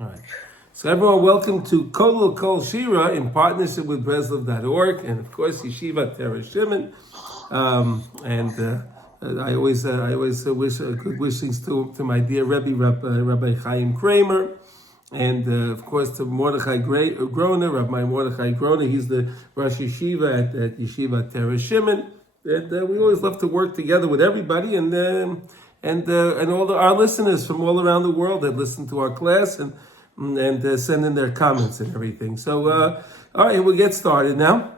All right. So everyone, welcome to Kol Kol Shira in partnership with Breslov.org and of course Yeshiva Torah Shimon. I always wish good wishings to my dear Rebbe, Rabbi Chaim Kramer, and of course to Mordechai Groner, Rabbi Mordechai Groner. He's the Rosh Yeshiva at Yeshiva Torah Shimon. And we always love to work together with everybody and all our listeners from all around the world that listen to our class and send in their comments and everything. So, all right, we'll get started now.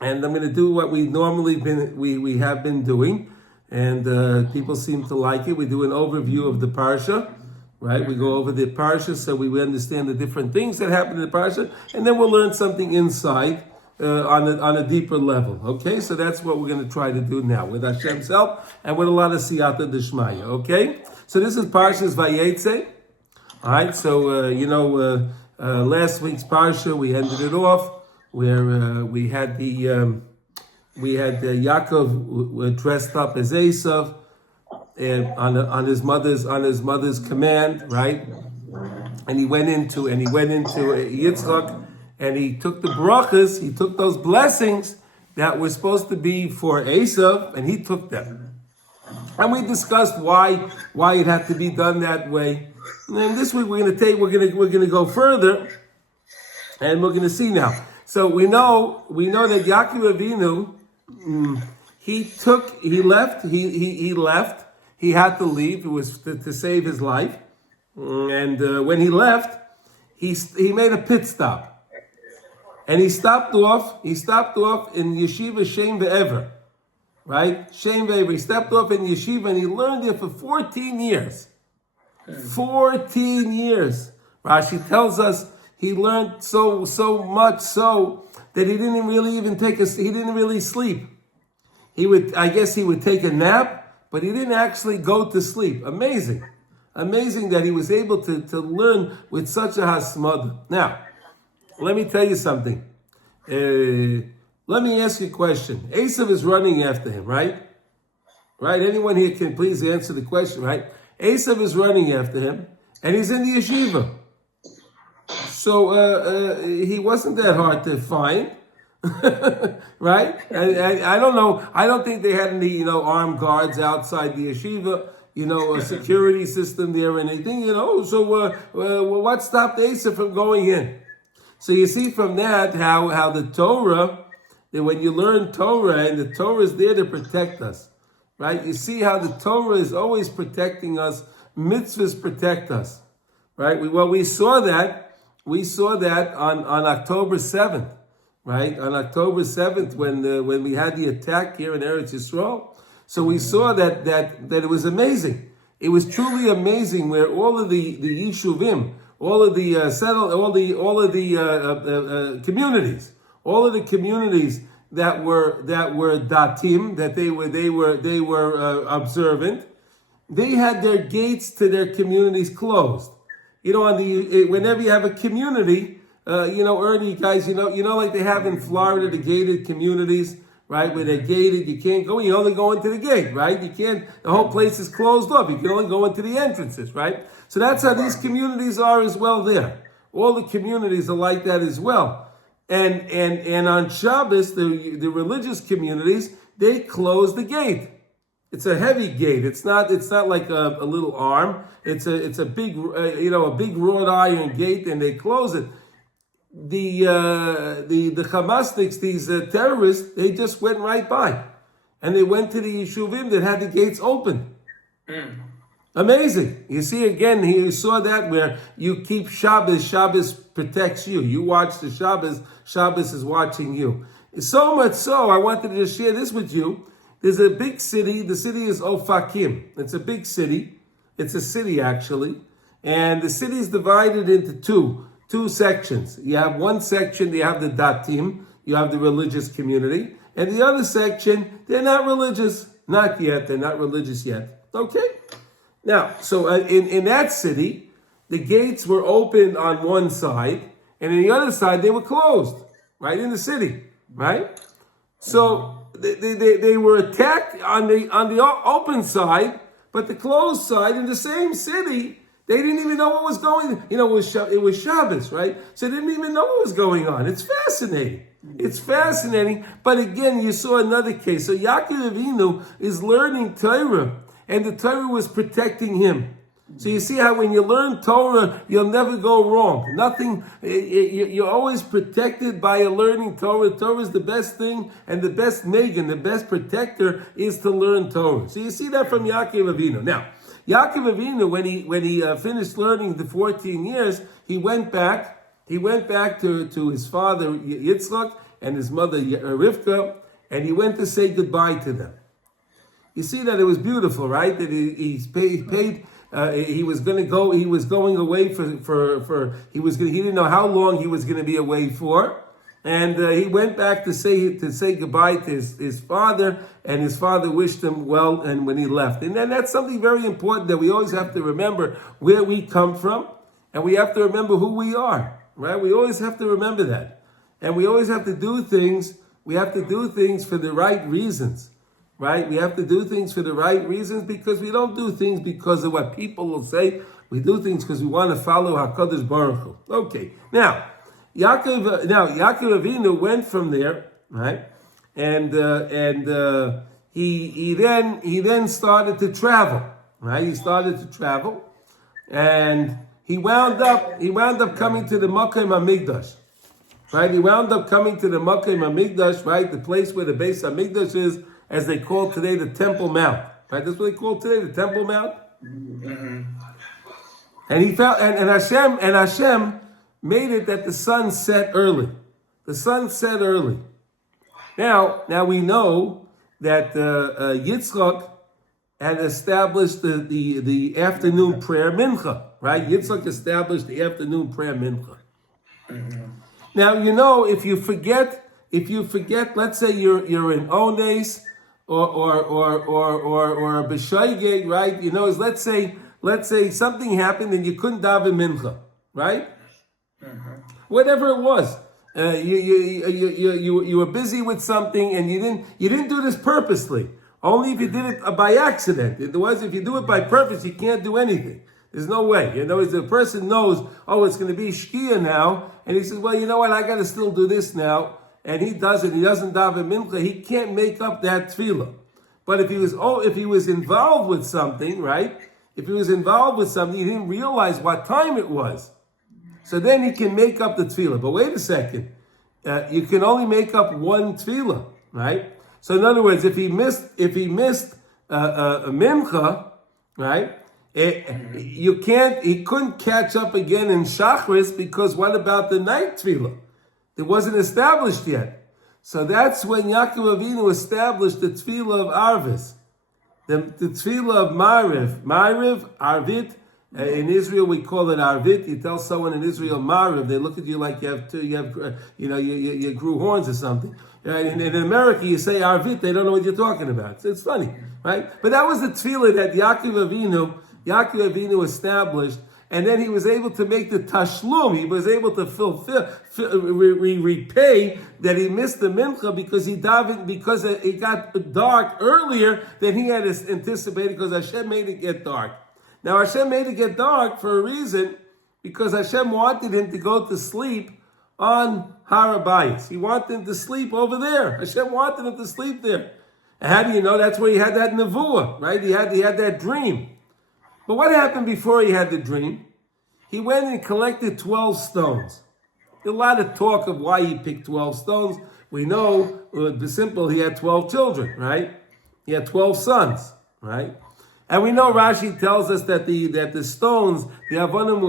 And I'm going to do what we normally we have been doing. And people seem to like it. We do an overview of the Parsha, right? We go over the Parsha so we understand the different things that happen in the Parsha. And then we'll learn something inside on a deeper level. Okay, so that's what we're going to try to do now with Hashem's help and with a lot of siyata d'shmaya. Okay, so this is Parshat Vayetzei. All right, so last week's parsha we ended it off where we had Yaakov dressed up as Esau and on his mother's command, right? And he went into Yitzchak and he took the brachas, he took those blessings that were supposed to be for Esau, and he took them. And we discussed why it had to be done that way. And this week we're going to go further, and we're going to see now. So we know that Yaakov Avinu, he left. He had to leave. It was to save his life, and when he left, he made a pit stop, and he stopped off in Yeshiva Shem Ve'ever, right? Shem Ve'ever. He stopped off in Yeshiva, and he learned there for 14 years. 14 years. Rashi tells us he learned so much so that he didn't really he didn't really sleep. He would take a nap, but he didn't actually go to sleep. Amazing that he was able to learn with such a hasmada. Now, let me tell you something. Let me ask you a question. Esau is running after him, right? Right? Anyone here can please answer the question, right? Esau is running after him, and he's in the yeshiva. So he wasn't that hard to find, right? I don't know. I don't think they had any, armed guards outside the yeshiva, a security system there or anything, So what stopped Esau from going in? So you see from that how the Torah, that when you learn Torah, and the Torah is there to protect us. Right? You see how the Torah is always protecting us. Mitzvahs protect us. Right? We saw that on October 7th. Right? On October 7th when we had the attack here in Eretz Yisrael. So we saw that it was amazing. It was truly amazing where all of the Yishuvim, all of the communities that were datim, that they were observant, they had their gates to their communities closed. Whenever you have a community, Ernie, guys, like they have in Florida, the gated communities, right? Where they're gated, you can't go, you only go into the gate, right? The whole place is closed off. You can only go into the entrances, right? So that's how these communities are as well there. All the communities are like that as well. And on Shabbos, the religious communities, they close the gate. It's a heavy gate. It's not like a little arm. It's a big wrought iron gate, and they close it. The Hamasniks, these terrorists, they just went right by, and they went to the Yeshuvim that had the gates open. Amazing. You see again here, you saw that where you keep Shabbos, Shabbos protects you. You watch the Shabbos, Shabbos is watching you. So much so, I wanted to just share this with you. There's a big city, the city is Ofakim. It's a big city. It's a city actually. And the city is divided into two sections. You have one section, you have the Datim, you have the religious community. And the other section, they're not religious. Not yet, they're not religious yet. Okay? Now, so in that city, the gates were open on one side, and on the other side, they were closed, right, in the city, right? So they were attacked on the open side, but the closed side in the same city, They didn't even know what was going on. It was Shabbos, right? So they didn't even know what was going on. It's fascinating. It's fascinating. But again, you saw another case. So Yaakov Avinu is learning Torah, and the Torah was protecting him. So you see how when you learn Torah, you'll never go wrong. You're always protected by a learning Torah. Torah is the best thing, and the best Megan, the best protector is to learn Torah. So you see that from Yaakov Avinu. Now, Yaakov Avinu, when he finished learning the 14 years, he went back to his father Yitzchak and his mother Rivka, and he went to say goodbye to them. You see that it was beautiful, right? That he paid. He was going to go. He was going away he didn't know how long he was going to be away for, and he went back to say goodbye to his father, and his father wished him well. And when he left, and then that's something very important that we always have to remember where we come from, and we have to remember who we are. Right? We always have to remember that, and we always have to do things. We have to do things for the right reasons. Right? We have to do things for the right reasons, because we don't do things because of what people will say. We do things because we want to follow HaKadosh Baruch Hu. Okay. Now, Yaakov Avinu went from there, right? And he then started to travel, right? He started to travel, and he wound up coming to the Makom HaMikdash. Right? He wound up coming to the Makom HaMikdash, right? The place where the Beis HaMikdash is, as they call today the Temple Mount. Right? That's what they call today, the Temple Mount. Mm-hmm. And he found, and Hashem made it that the sun set early. The sun set early. Now we know that Yitzchak had established the afternoon prayer mincha. Right? Yitzchak established the afternoon prayer mincha. Mm-hmm. Now if you forget, let's say you're in Ones or a B'shoigeg, right? Let's say something happened and you couldn't daven mincha, right? Mm-hmm. Whatever it was, you were busy with something and you didn't do this purposely. Only if you did it by accident. Otherwise, if you do it by purpose, you can't do anything. There's no way. The person knows, it's going to be Shkia now, and he says, well, you know what? I got to still do this now. And he doesn't daven mincha, he can't make up that tefillah. But if he was involved with something, right? If he was involved with something, he didn't realize what time it was. So then he can make up the tefillah. But wait a second, you can only make up one tefillah, right? So in other words, if he missed a mincha, right? He couldn't catch up again in Shachris, because what about the night tefillah? It wasn't established yet. So that's when Yaakov Avinu established the tefillah of Arvis. The tefillah of Mariv, Arvit. In Israel we call it Arvit. You tell someone in Israel Mariv, they look at you like you grew horns or something. And in America you say Arvit, they don't know what you're talking about. It's funny, right? But that was the tefillah that Yaakov Avinu established. And then he was able to make the tashlum. He was able to repay that he missed the mincha because it got dark earlier than he had anticipated, because Hashem made it get dark. Now Hashem made it get dark for a reason, because Hashem wanted him to go to sleep on Har HaBayis. He wanted him to sleep over there. Hashem wanted him to sleep there. And how do you know? That's where he had that nevuah, right? He had that dream. But what happened before he had the dream? He went and collected 12 stones. A lot of talk of why he picked 12 stones. We know, the simple, he had 12 children, right? He had 12 sons, right? And we know Rashi tells us that the stones, the Avonim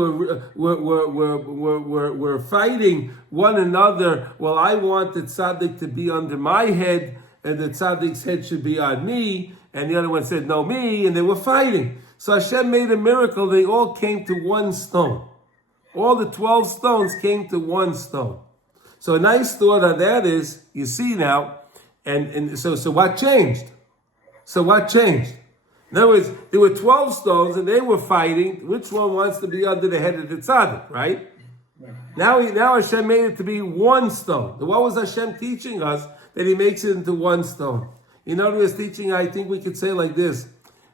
were fighting one another. Well, I want the tzaddik to be under my head, and the tzaddik's head should be on me. And the other one said, no, me. And they were fighting. So Hashem made a miracle. They all came to one stone. All the 12 stones came to one stone. So a nice thought on that is, you see now, and so what changed? So what changed? In other words, there were 12 stones and they were fighting. Which one wants to be under the head of the tzaddik, right? Now Hashem made it to be one stone. What was Hashem teaching us? That he makes it into one stone. In other words, teaching, I think we could say like this,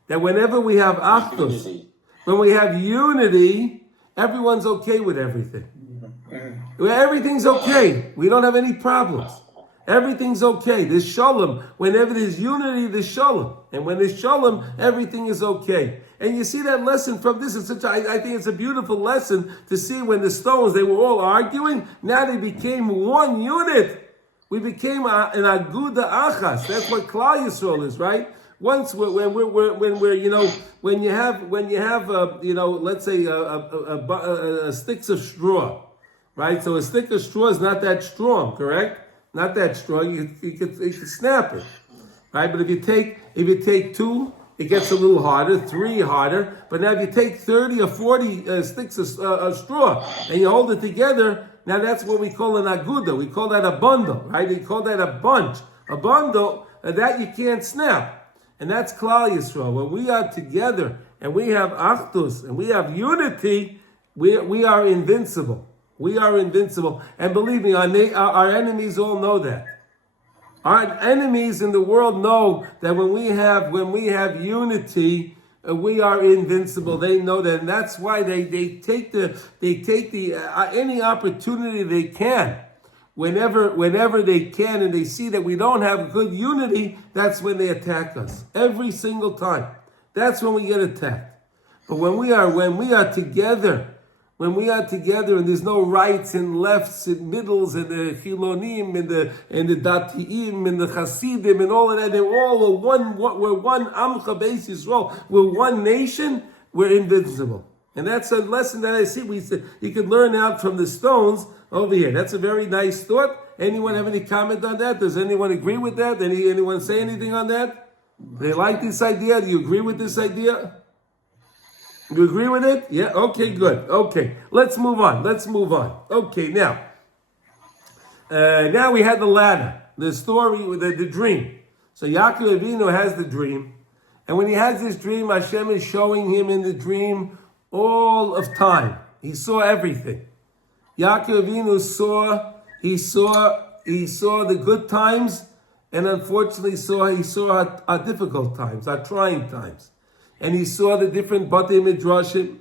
that whenever we have achdus, When we have unity, everyone's okay with everything. Everything's okay. We don't have any problems. Everything's okay. There's shalom. Whenever there's unity, there's shalom. And when there's shalom, everything is okay. And you see that lesson from this. I think it's a beautiful lesson to see when the stones, they were all arguing. Now they became one unit. We became an aguda achas. That's what Klal Yisrael is, right? Once when you have let's say a sticks of straw, right? So a stick of straw is not that strong, correct? Not that strong. You could snap it, right? But if you take two, it gets a little harder. 3 harder. But now if you take 30 or 40 sticks of straw and you hold it together, now that's what we call an aguda. We call that a bundle, right? We call that a bunch. A bundle that you can't snap. And that's Klal Yisrael. When we are together and we have achdus and we have unity, we are invincible. We are invincible. And believe me, our enemies all know that. Our enemies in the world know that when we have unity, we are invincible. They know that, and that's why they take any opportunity they can. Whenever they can, and they see that we don't have good unity, that's when they attack us. Every single time. That's when we get attacked. But when we are together, and there's no rights and lefts and middles and the chilonim and the datiim and the chasidim and all of that, we're one amcha beis Yisrael, we're one nation, we're invincible. And that's a lesson that I see. You could learn out from the stones over here. That's a very nice thought. Anyone have any comment on that? Does anyone agree with that? Anyone say anything on that? Do they like this idea? Do you agree with this idea? You agree with it? Yeah? Okay, good. Okay. Let's move on. Okay, now we had the ladder. The story, the dream. So Yaakov Avinu has the dream. And when he has this dream, Hashem is showing him in the dream all of time. He saw everything. Yaakov Avinu saw the good times, and unfortunately he saw our difficult times, our trying times. And he saw the different Batei Midrashim,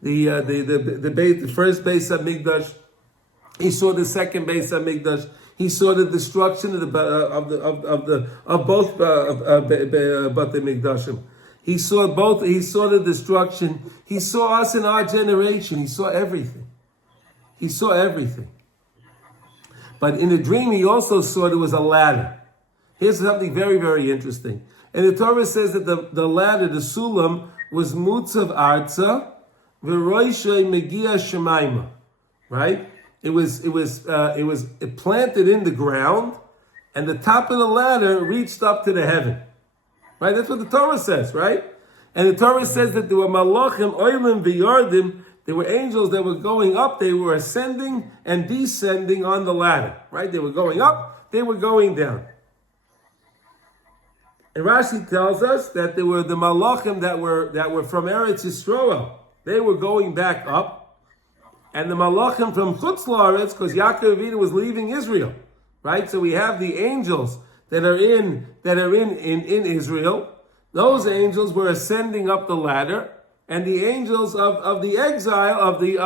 the first base of Mikdash. He saw the second base of Mikdash. He saw the destruction of both Batei Mikdashim. He saw both. He saw the destruction. He saw us in our generation. He saw everything. But in the dream, he also saw there was a ladder. Here's something very, very interesting. And the Torah says that the ladder, the sulam, was mutzav arza, v'roishay megia shemaima. Right? It was planted in the ground, and the top of the ladder reached up to the heaven. Right? That's what the Torah says, right? And the Torah says that there were malachim, oilim, v'yardim. There were angels that were going up. They were ascending and descending on the ladder. Right? They were going up. They were going down. And Rashi tells us that there were the malachim that were from Eretz Yisrael. They were going back up. And the malachim from Chutz La'aretz, because Yaakov Avinu was leaving Israel. Right? So we have the angels that are in Israel. Those angels were ascending up the ladder, and the angels of the exile of the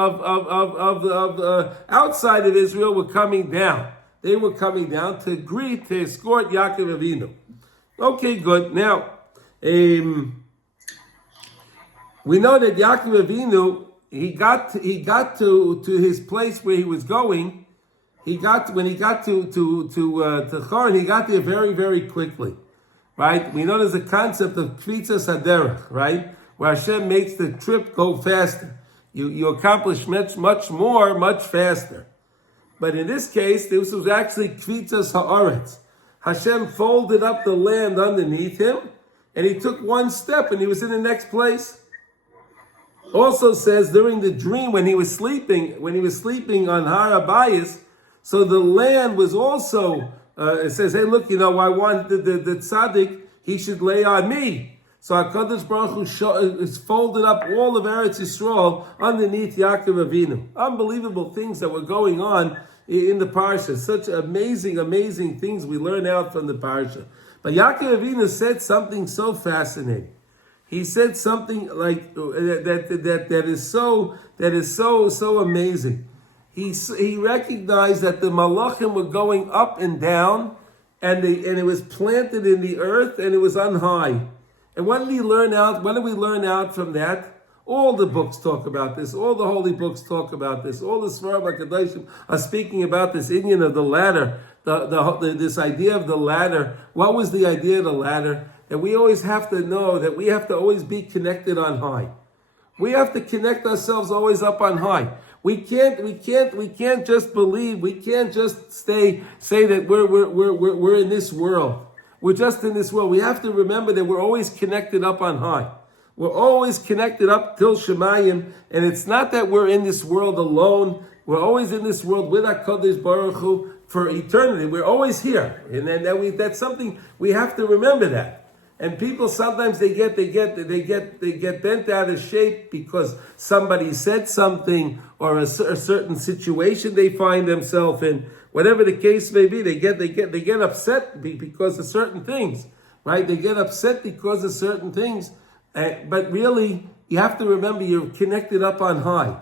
outside of Israel were coming down. They were coming down to escort Yaakov Avinu. Okay, good. Now, we know that Yaakov Avinu he got to his place where he was going. When he got to Choron, he got there very, very quickly, right? We know there's a concept of Kvitzas Haderech, right? Where Hashem makes the trip go faster. You accomplish much more, much faster. But in this case, this was actually Kvitzas Haaretz. Hashem folded up the land underneath him, and he took one step, and he was in the next place. Also says during the dream when he was sleeping on Har Habayis, so the land was also, it says, hey, look, I want the tzaddik, he should lay on me. So HaKadosh Baruch Hu is folded up all of Eretz Yisrael underneath Yaakov Avinu. Unbelievable things that were going on in the Parsha. Such amazing, amazing things we learn out from the Parsha. But Yaakov Avinu said something so fascinating. He said something like that is so amazing. He recognized that the malachim were going up and down, and it was planted in the earth, and it was on high. And what did we learn out from that? All the books talk about this. All the holy books talk about this. All the Svarim HaKadoshim are speaking about this Indian of the ladder, this idea of the ladder. What was the idea of the ladder? And we always have to know that we have to always be connected on high. We have to connect ourselves always up on high. We can't just believe. We can't just say that we're in this world. We're just in this world. We have to remember that we're always connected up on high. We're always connected up till Shemayim, and it's not that we're in this world alone. We're always in this world with HaKadosh Baruch Hu for eternity. We're always here, and then that's something we have to remember that. And people sometimes they get bent out of shape because somebody said something or a certain situation they find themselves in. Whatever the case may be, they get upset because of certain things, right? They get upset because of certain things, but really you have to remember you're connected up on high,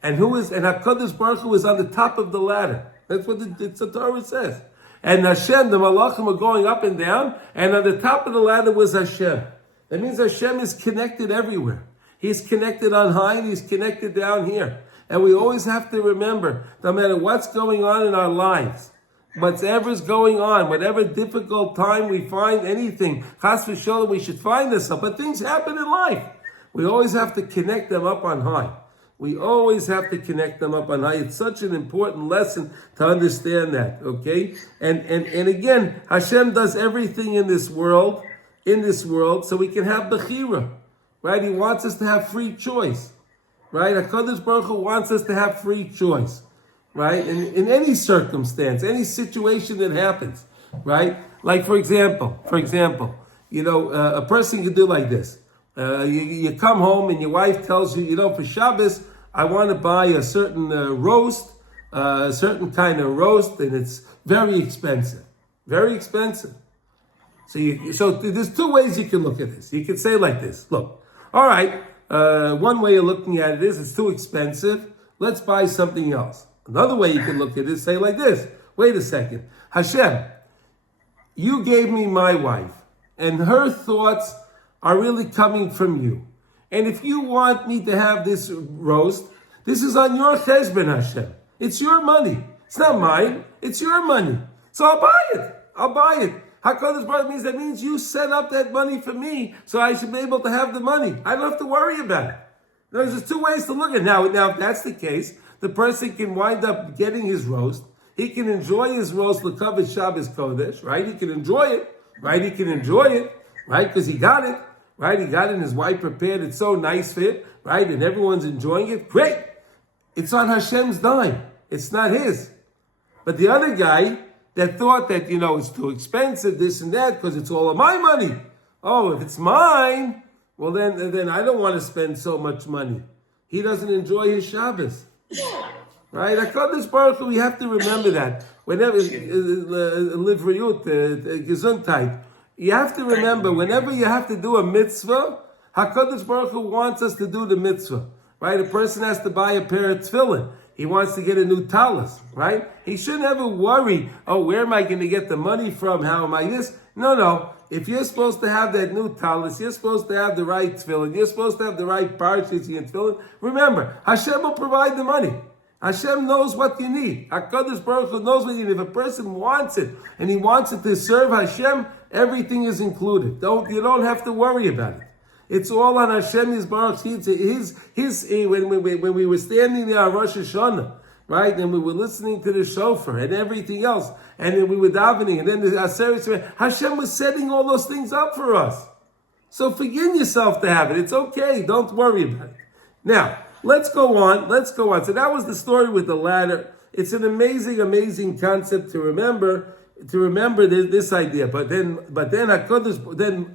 and HaKadosh Baruch Hu is on the top of the ladder. That's what the Torah says. And Hashem, the Malachim were going up and down, and on the top of the ladder was Hashem. That means Hashem is connected everywhere. He's connected on high, and He's connected down here. And we always have to remember, no matter what's going on in our lives, whatever's going on, whatever difficult time we find, anything, Chas v'sholom, we should find ourselves. But things happen in life. We always have to connect them up on high. We always have to connect them up on high. It's such an important lesson to understand that, okay? And again, Hashem does everything in this world, so we can have bechira, right? He wants us to have free choice, right? HaKadosh Baruch Hu wants us to have free choice, right? In any circumstance, any situation that happens, right? Like for example, a person could do like this. You come home and your wife tells you, for Shabbos, I want to buy a certain roast, a certain kind of roast, and it's very expensive. Very expensive. So there's two ways you can look at this. You can say like this, look, all right, one way of looking at it is it's too expensive. Let's buy something else. Another way you can look at it is say like this, wait a second. Hashem, you gave me my wife, and her thoughts are really coming from you. And if you want me to have this roast, this is on your cheshbon, Hashem. It's your money. It's not mine. It's your money. So I'll buy it. HaKadosh Baruch Hu means you set up that money for me, so I should be able to have the money. I don't have to worry about it. There's just two ways to look at it. Now, if that's the case, the person can wind up getting his roast. He can enjoy his roast l'kavod Shabbos Kodesh, right? He can enjoy it, right? Because he got it. Right, he got it and his wife prepared it so nice for it, right? And everyone's enjoying it. Great. It's on Hashem's dime. It's not his. But the other guy that thought that, it's too expensive, this and that, because it's all of my money. Oh, if it's mine, well then I don't want to spend so much money. He doesn't enjoy his Shabbos. Right? HaKadosh Baruch Hu, we have to remember that. Whenever, livriyut, gesundheit, you have to remember, whenever you have to do a mitzvah, HaKadosh Baruch Hu wants us to do the mitzvah, right? A person has to buy a pair of tefillin. He wants to get a new talis, right? He shouldn't ever worry, where am I going to get the money from? How am I this? No. If you're supposed to have that new talis, you're supposed to have the right tefillin, you're supposed to have the right parshas and tefillin. Remember, Hashem will provide the money. Hashem knows what you need. HaKadosh Baruch Hu knows what you need. If a person wants it, and he wants it to serve Hashem, everything is included. You don't have to worry about it. It's all on Hashem Yisbarach. When we were standing there on Rosh Hashanah, right, and we were listening to the shofar and everything else, and then we were davening, and then the Aseret, Hashem was setting all those things up for us. So forgive yourself to have it. It's okay. Don't worry about it. Now, let's go on. So that was the story with the ladder. It's an amazing, amazing concept to remember this idea. But then Yaakov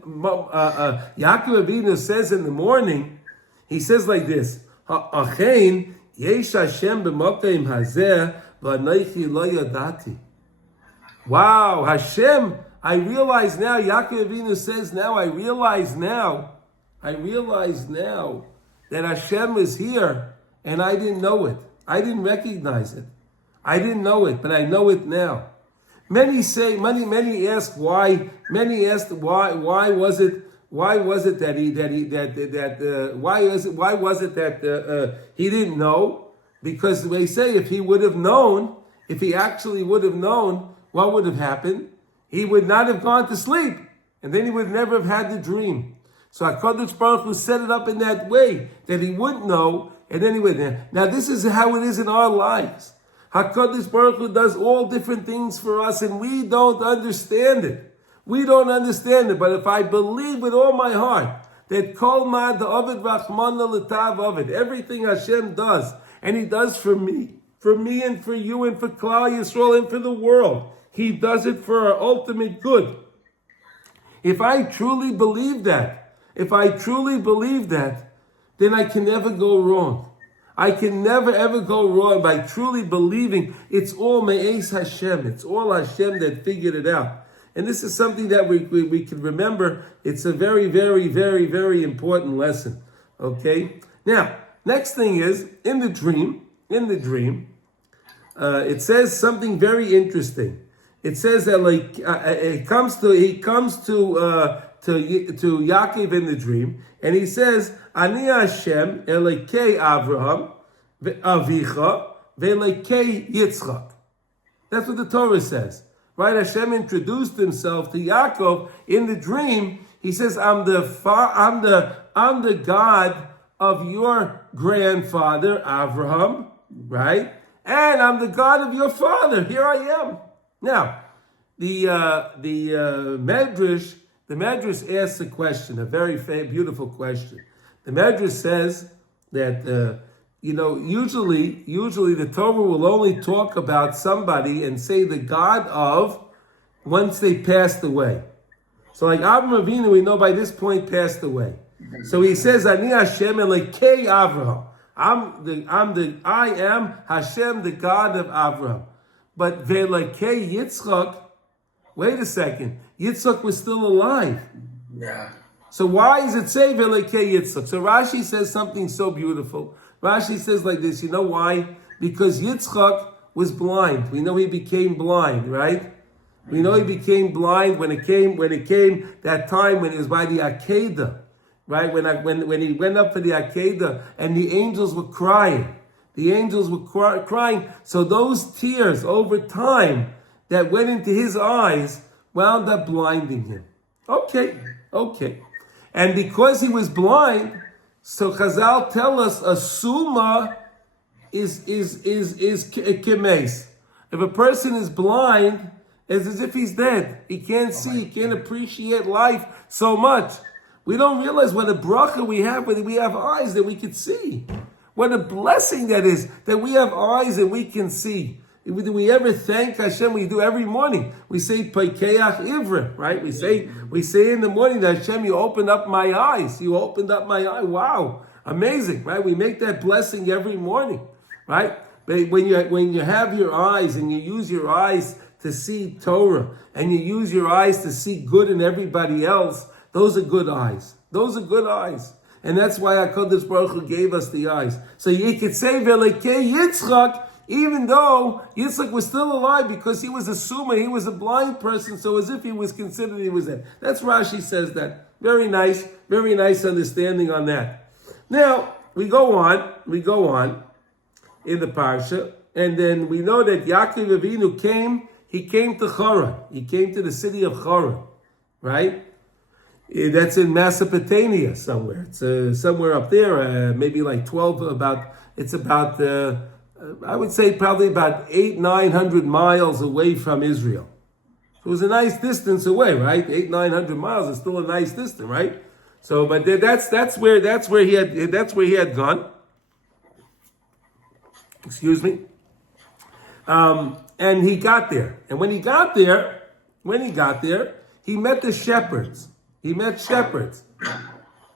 Avinu says in the morning, he says like this: Achein yesh Hashem b'mokim hazeh v'anoichi lo yadati. Wow, Hashem! I realize now. Yaakov Avinu says now. I realize now I realize now that Hashem is here and I didn't know it. I didn't recognize it. I didn't know it, but I know it now. Many ask why. Many asked why was it that he didn't know? Because they say if he would have known, if he actually would have known, what would have happened? He would not have gone to sleep, and then he would never have had the dream. So HaKadosh Baruch Hu set it up in that way that he wouldn't know, and then he would. Now this is how it is in our lives. HaKadosh Baruch Hu does all different things for us, and we don't understand it. We don't understand it, but if I believe with all my heart that Kol Ma Da'avid Rachmana L'Tav Avid, everything Hashem does, and He does for me and for you and for Klal Yisrael and for the world, He does it for our ultimate good. If I truly believe that, then I can never go wrong. I can never ever go wrong by truly believing it's all Me'ez Hashem. It's all Hashem that figured it out. And this is something that we can remember. It's a very, very, very, very important lesson. Okay? Now, next thing is, in the dream, it says something very interesting. It says that he comes to Yaakov in the dream, and he says, Ani Hashem Elekei Avraham Avicha ve'Elekei Yitzchak. That's what the Torah says, right? Hashem introduced Himself to Yaakov in the dream. He says, I'm the God of your grandfather Avraham, right? And I'm the God of your father. Here I am. Now, the Medrash asks a question, a very beautiful question. The Medrash says that usually the Torah will only talk about somebody and say the God of once they passed away. So like Avraham Avinu, we know by this point passed away. So he says, Ani Hashem Elekei Avraham. I am Hashem, the God of Avraham. But Ve'Elekei Yitzchak, wait a second, Yitzchak was still alive. Yeah. So why does it say Ve'Elekei Yitzchak? So Rashi says something so beautiful. Rashi says like this, you know why? Because Yitzchak was blind. We know he became blind, right? We know he became blind when it came that time when it was by the Akedah, right? When he went up for the Akedah and the angels were crying. The angels were crying. So those tears over time that went into his eyes wound up blinding him. Okay. And because he was blind, so Chazal tell us a suma is kemes. If a person is blind, it's as if he's dead. He can't see, he can't appreciate life so much. We don't realize what a bracha we have when we have eyes that we can see. What a blessing that is, that we have eyes and we can see. Do we ever thank Hashem? We do every morning. We say Paikeach Ivra, right? We say in the morning that Hashem, you opened up my eyes. You opened up my eye. Wow, amazing, right? We make that blessing every morning, right? But when you have your eyes and you use your eyes to see Torah and you use your eyes to see good in everybody else, those are good eyes. Those are good eyes. And that's why HaKadosh Baruch Hu gave us the eyes. So you could say Ve'Elekei Yitzchak, even though Yitzchak was still alive because he was a suma, he was a blind person, so as if he was considered he was dead. That's Rashi says that. Very nice understanding on that. Now, we go on in the Parsha, and then we know that Yaakov Avinu came to Haran. He came to the city of Haran, right? That's in Mesopotamia somewhere. It's somewhere up there, maybe like it's about I would say probably about 800-900 miles away from Israel. So it was a nice distance away, right? 800-900 miles is still a nice distance, right? So, but that's where he had gone. Excuse me. And he got there, and when he got there, he met the shepherds. He met shepherds,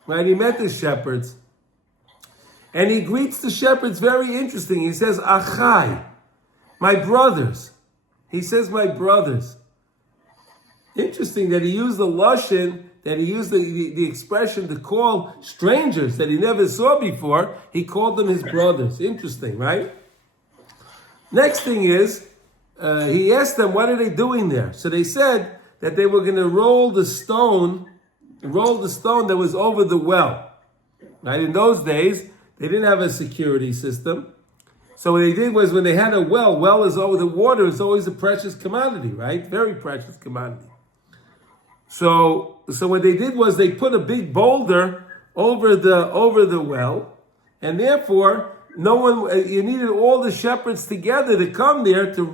right? He met the shepherds. And he greets the shepherds very interesting. He says, Achai, my brothers. He says, my brothers. Interesting that he used the lashon that he used the expression to call strangers that he never saw before, he called them his brothers. Interesting, right? Next thing is, he asked them, what are they doing there? So they said that they were going to roll the stone that was over the well. Right? In those days, they didn't have a security system. So what they did was when they had a well is always, the water is always a precious commodity, right? Very precious commodity. So what they did was they put a big boulder over the well, and therefore you needed all the shepherds together to come there to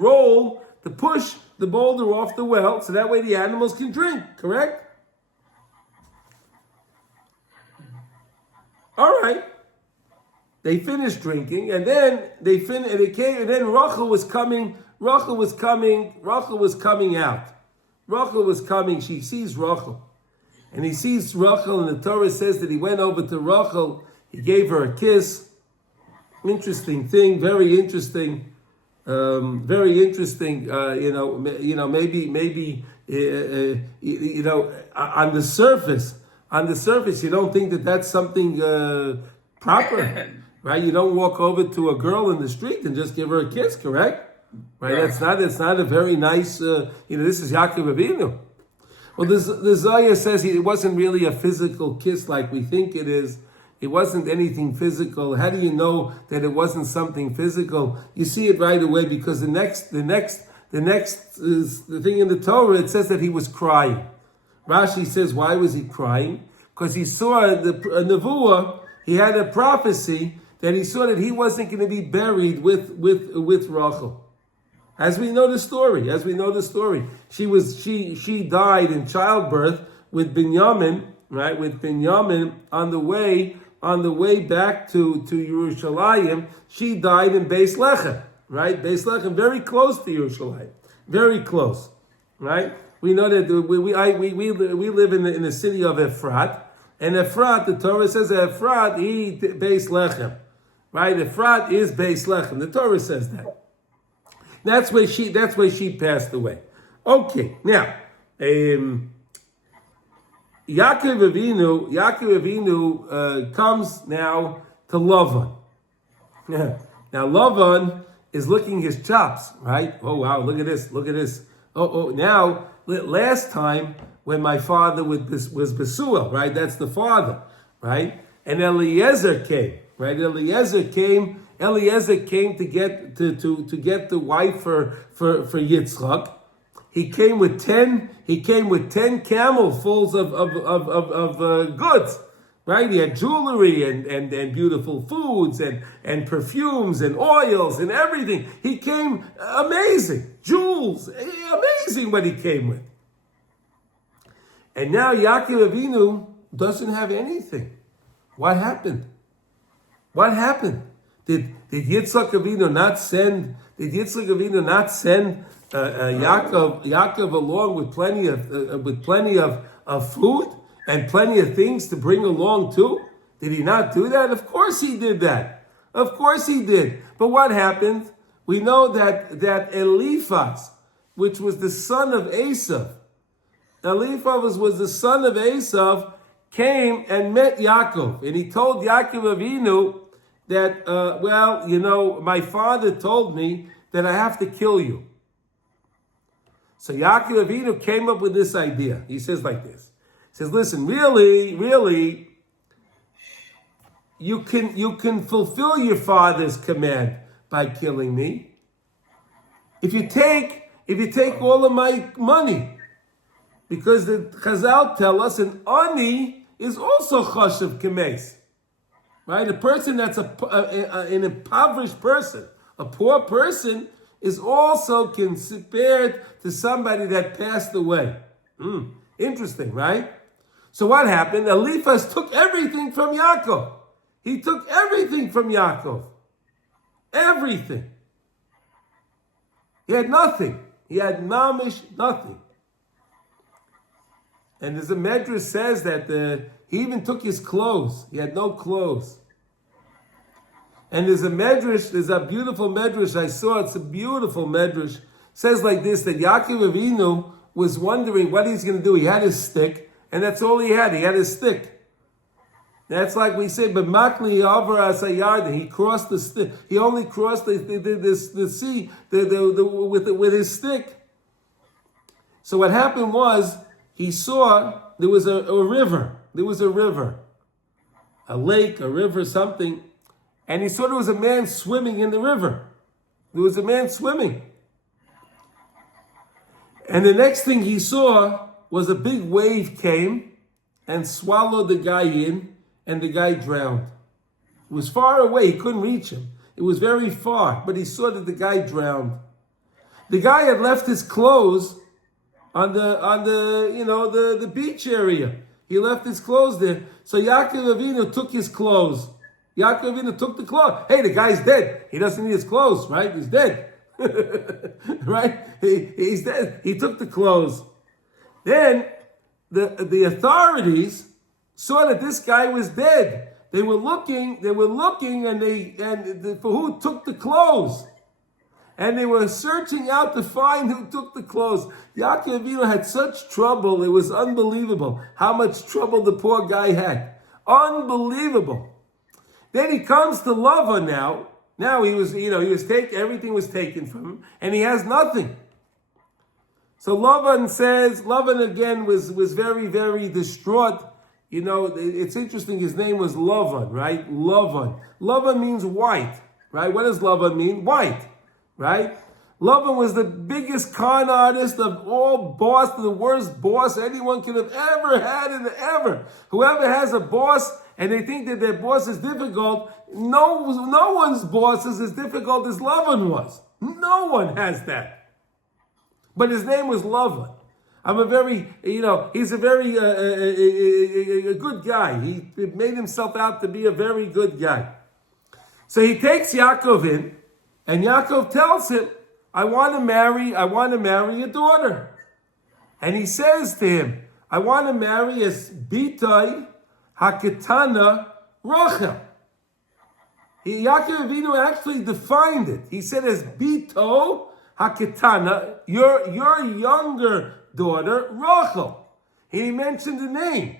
push the boulder off the well, so that way the animals can drink. Correct? All right. They finished drinking, and then Rachel was coming out. Rachel was coming, she sees Rachel. And he sees Rachel, and the Torah says that he went over to Rachel, he gave her a kiss. Interesting thing, very interesting. Maybe on the surface, you don't think that that's something proper, right? You don't walk over to a girl in the street and just give her a kiss, correct? Right? That's not a very nice. This is Yaakov Avinu. Well, the Zohar says it wasn't really a physical kiss like we think it is. It wasn't anything physical. How do you know that it wasn't something physical? You see it right away because the next is the thing in the Torah. It says that he was crying. Rashi says, why was he crying? Because he saw a nevuah. He had a prophecy that he saw that he wasn't going to be buried with Rachel. As we know the story, she died in childbirth with Binyamin, right? With Binyamin on the way back to Yerushalayim, she died in Beis Lechem, right? Beis Lechem, very close to Yerushalayim, very close, right? We know that we live in the city of Efrat, and Efrat, the Torah says Efrat, Beis Lechem, right? Efrat is Beis Lechem. The Torah says that. That's where she passed away. Okay, now Yaakov Avinu comes now to Laban. Now Laban is licking his chops, right? Oh wow, look at this. Now last time when my father was Besuel, right? That's the father, right? And Eliezer came, right? Eliezer came to get the wife for Yitzchak. He came with 10 camels of goods, right? He had jewelry and beautiful foods and perfumes and oils and everything. He came amazing, jewels, amazing what he came with. And now Yaakov Avinu doesn't have anything. What happened? Did Yitzchak Avinu not send? Yaakov along with plenty of food and plenty of things to bring along too? Did he not do that? Of course he did that. Of course he did. But what happened? We know that Eliphaz, which was the son of Esau, was the son of Esau, came and met Yaakov, and he told Yaakov Avinu that, my father told me that I have to kill you. So Yaakov Avinu came up with this idea. He says like this. He says, listen, really, you can fulfill your father's command by killing me. If you take all of my money, because the Chazal tell us an ani is also chashav kemes. Right? A person that's an impoverished person, a poor person, is also compared to somebody that passed away. Interesting, right? So what happened? Eliphaz took everything from Yaakov. He took everything from Yaakov. Everything. He had nothing. He had mamish nothing. And there's a medrash says that he even took his clothes. He had no clothes. And there's a beautiful medrash I saw. It's a beautiful medrash. It says like this, that Yaakov Avinu was wondering what he's going to do. He had his stick, And that's all he had. He had his stick. That's like we say, but Makli Avar Asayarden. He crossed the stick. He only crossed the sea with his stick. So what happened was, he saw there was a river. There was a river. A lake, a river, something. And he saw there was a man swimming in the river. There was a man swimming. And the next thing he saw was a big wave came and swallowed the guy in, and the guy drowned. It was far away, he couldn't reach him. It was very far, but he saw that the guy drowned. The guy had left his clothes on the beach area. He left his clothes there. So Yaakov Avinu took his clothes. Yaakov Avinu took the clothes. Hey, the guy's dead. He doesn't need his clothes, right? He's dead. Right? He's dead. He took the clothes. Then the authorities saw that this guy was dead. They were looking, and for who took the clothes. And they were searching out to find who took the clothes. Yaakov Avinu had such trouble, it was unbelievable how much trouble the poor guy had. Unbelievable. Then he comes to Laban now. Now he was taken, everything was taken from him, and he has nothing. So Laban again was very, very distraught. It's interesting, his name was Laban, right? Laban. Laban means white, right? What does Laban mean? White, right? Laban was the biggest con artist of all boss, the worst boss anyone could have ever had in ever. Whoever has a boss and they think that their boss is difficult, no one's boss is as difficult as Laban was. No one has that. But his name was Laban. He's a very a good guy. He made himself out to be a very good guy. So he takes Yaakov in, and Yaakov tells him, I want to marry your daughter. And he says to him, I want to marry as Bitai Haketana Rachel. Yaakov Avinu actually defined it. He said as Bito Haketana, your younger daughter, Rachel. He mentioned the name.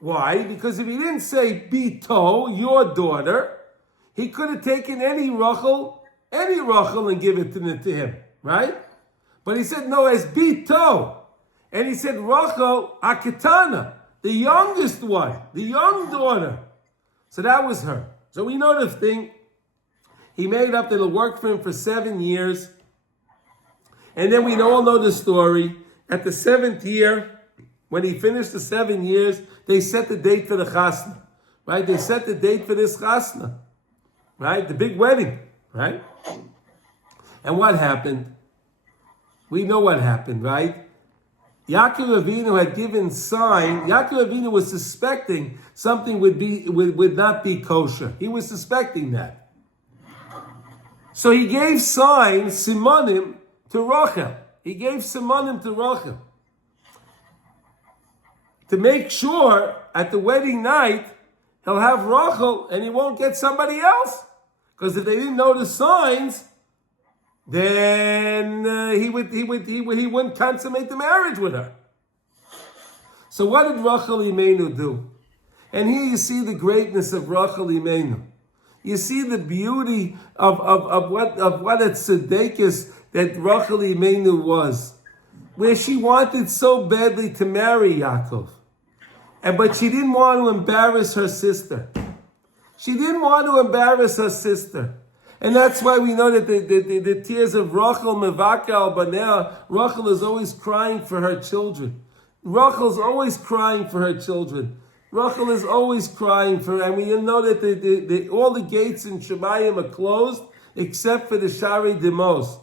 Why? Because if he didn't say Bito, your daughter, he could have taken any Rachel and give it to him, right? But he said, no, as Bito. And he said, Rachel Aketana, the youngest one, the young daughter. So that was her. So we know the thing. He made up that it'll work for him for 7 years. And then we all know the story. At the 7th year, when he finished the 7 years, they set the date for the chasna, right? They set the date for this chasna, right? The big wedding, right? And what happened? We know what happened, right? Yaakov Avinu had given sign. Yaakov Avinu was suspecting something would not be kosher. He was suspecting that. So he gave signs, simonim, to Rachel. He gave simonim to Rachel. To make sure at the wedding night, he'll have Rachel and he won't get somebody else. Because if they didn't know the signs, then he wouldn't consummate the marriage with her. So what did Rachel Imenu do? And here you see the greatness of Rachel Imenu. You see the beauty of what a tzedekis that Rachel Imenu was, where she wanted so badly to marry Yaakov, but she didn't want to embarrass her sister. She didn't want to embarrass her sister. And that's why we know that the tears of Rachel Mevaka al Banea, Rachel is always crying for her children. Rachel's always crying for her children. Rachel is always crying for her. And we know that all the gates in Shemayim are closed except for the Shari Demos.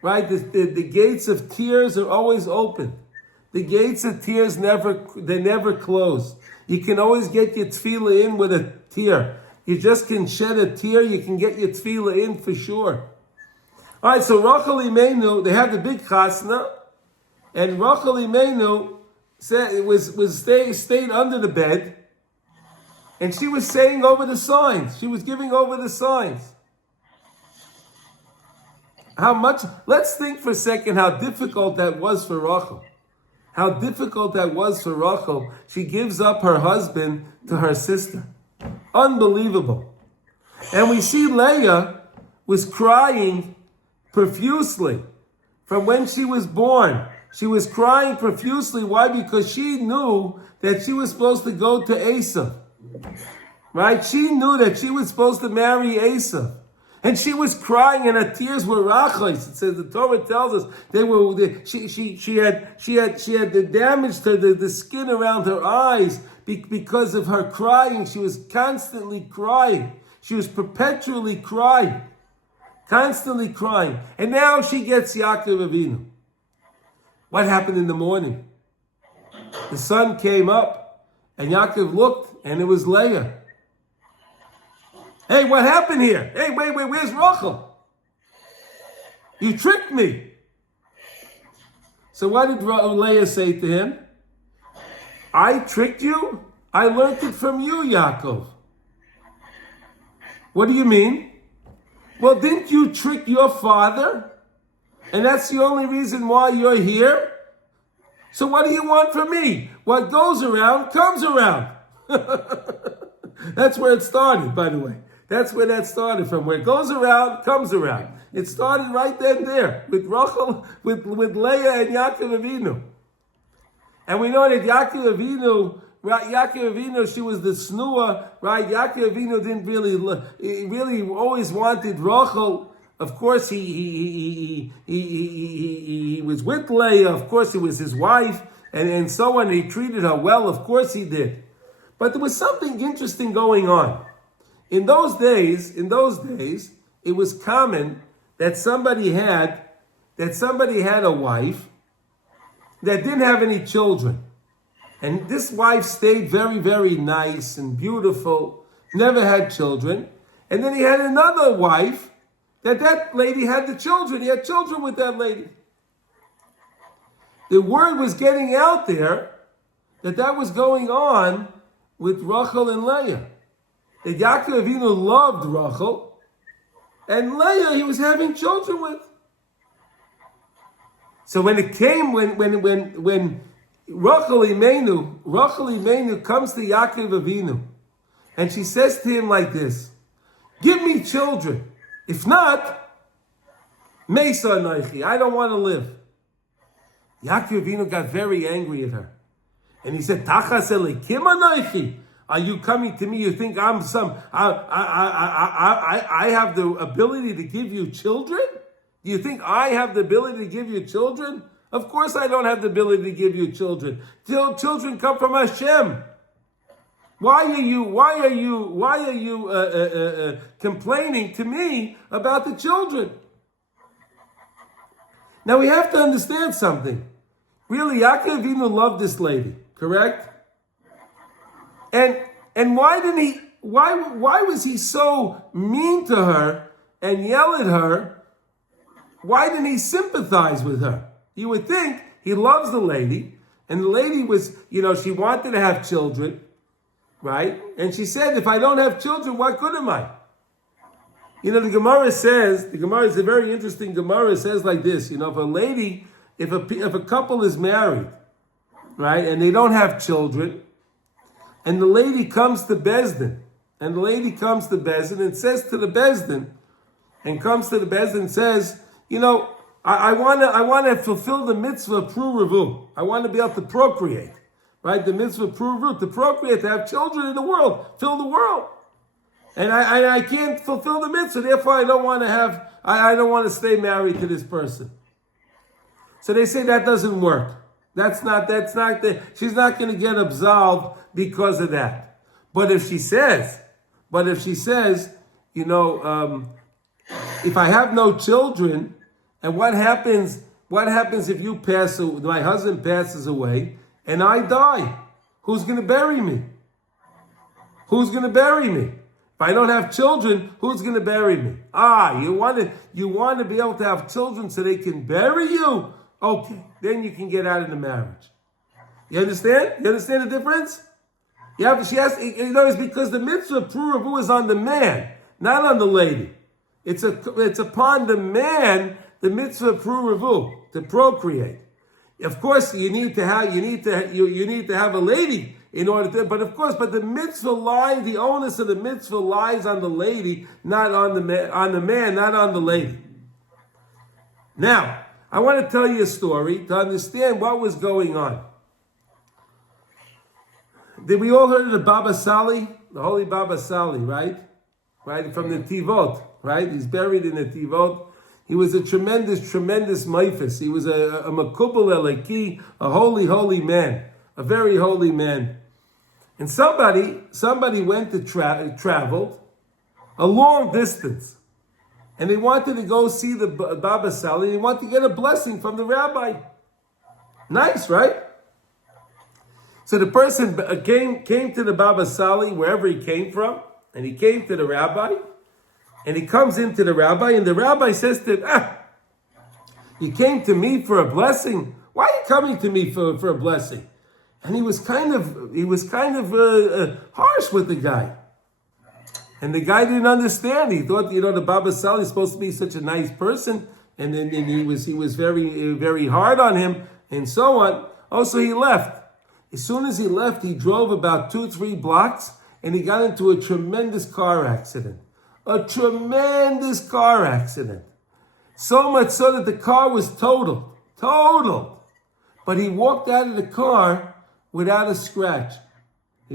Right? The gates of tears are always open. The gates of tears never close. You can always get your tefillah in with a tear. You just can shed a tear, you can get your tefillah in for sure. All right, so Rachel Imenu, they had the big chasna, and Rachel Imenu stayed under the bed, and she was saying over the signs. She was giving over the signs. Let's think for a second how difficult that was for Rachel. How difficult that was for Rachel. She gives up her husband to her sister. Unbelievable. And we see Leah was crying profusely from when she was born. She was crying profusely. Why? Because she knew that she was supposed to go to Esau. Right? She knew that she was supposed to marry Esau. And she was crying and her tears were rachos. It says, the Torah tells us she had the damage to the skin around her eyes because of her crying. She was constantly crying. She was perpetually crying. Constantly crying. And now she gets Yaakov Avinu. What happened in the morning? The sun came up and Yaakov looked and it was Leah. Hey, what happened here? Hey, wait, where's Rachel? You tricked me. So what did Leah say to him? I tricked you? I learned it from you, Yaakov. What do you mean? Well, didn't you trick your father? And that's the only reason why you're here? So what do you want from me? What goes around comes around. That's where it started, by the way. That's where that started from. Where it goes around, comes around. It started right then there with Rachel, with Leah and Yaakov Avinu. And we know that Yaakov Avinu, she was the snua, right? Yaakov Avinu didn't really always wanted Rachel. Of course, he was with Leah. Of course, he was his wife, and so on. He treated her well. Of course, he did. But there was something interesting going on. In those days, it was common that somebody had a wife that didn't have any children. And this wife stayed very, very nice and beautiful, never had children. And then he had another wife that lady had the children. He had children with that lady. The word was getting out there that was going on with Rachel and Leah. That Yaakov Avinu loved Rachel, and Leah he was having children with. So when it came, when Rachel Imenu comes to Yaakov Avinu, and she says to him like this, give me children. If not, Mesa Anoichi, I don't want to live. Yaakov Avinu got very angry at her. And he said, Tachas Elikim Anoichi. Are you coming to me? You think I have the ability to give you children? Do you think I have the ability to give you children? Of course I don't have the ability to give you children. Children come from Hashem. Why are you complaining to me about the children? Now we have to understand something. Really, Yaakov Avinu loved this lady, correct? And why was he so mean to her and yell at her? Why didn't he sympathize with her? You would think he loves the lady, and the lady was, she wanted to have children, right? And she said, if I don't have children, what good am I? The Gemara says, is a very interesting Gemara. It says like this, if a couple is married, right, and they don't have children, and the lady comes to Bezdin, and says to the Bezdin, and says, I want to fulfill the mitzvah of pruruvu. I want to be able to procreate, right? The mitzvah of pruruvu, to procreate, to have children in the world, fill the world. And I can't fulfill the mitzvah, therefore I don't want to stay married to this person. So they say that doesn't work. She's not going to get absolved because of that. But if she says, if I have no children, and what happens if my husband passes away and I die? Who's going to bury me? If I don't have children, who's going to bury me? You want to be able to have children so they can bury you? Okay, then you can get out of the marriage. You understand? You understand the difference? It's because the mitzvah of pruruvu is on the man, not on the lady. It's upon the man, the mitzvah of pruruvu, to procreate. Of course, you need to have a lady in order to. But the mitzvah lies. The onus of the mitzvah lies on the lady, not on the man, not on the lady. Now, I want to tell you a story to understand what was going on. Did we all heard of the Baba Sali, the holy Baba Sali, right? Right, from the Tivot, right? He's buried in the Tivot. He was a tremendous maifis. He was a makubal eleki, a holy man, a very holy man. And somebody went to traveled a long distance, and they wanted to go see the Baba Sali. They wanted to get a blessing from the rabbi. Nice, right? So the person came to the Baba Sali, wherever he came from, and he came to the rabbi, and he comes into the rabbi, and the rabbi says to him, you came to me for a blessing? Why are you coming to me for a blessing? And he was kind of harsh with the guy. And the guy didn't understand. He thought, the Baba Sali is supposed to be such a nice person, and then he was very, very hard on him, and so on. Also, he left. As soon as he left, he drove about 2-3 blocks, and he got into a tremendous car accident. A tremendous car accident. So much so that the car was totaled. But he walked out of the car without a scratch. He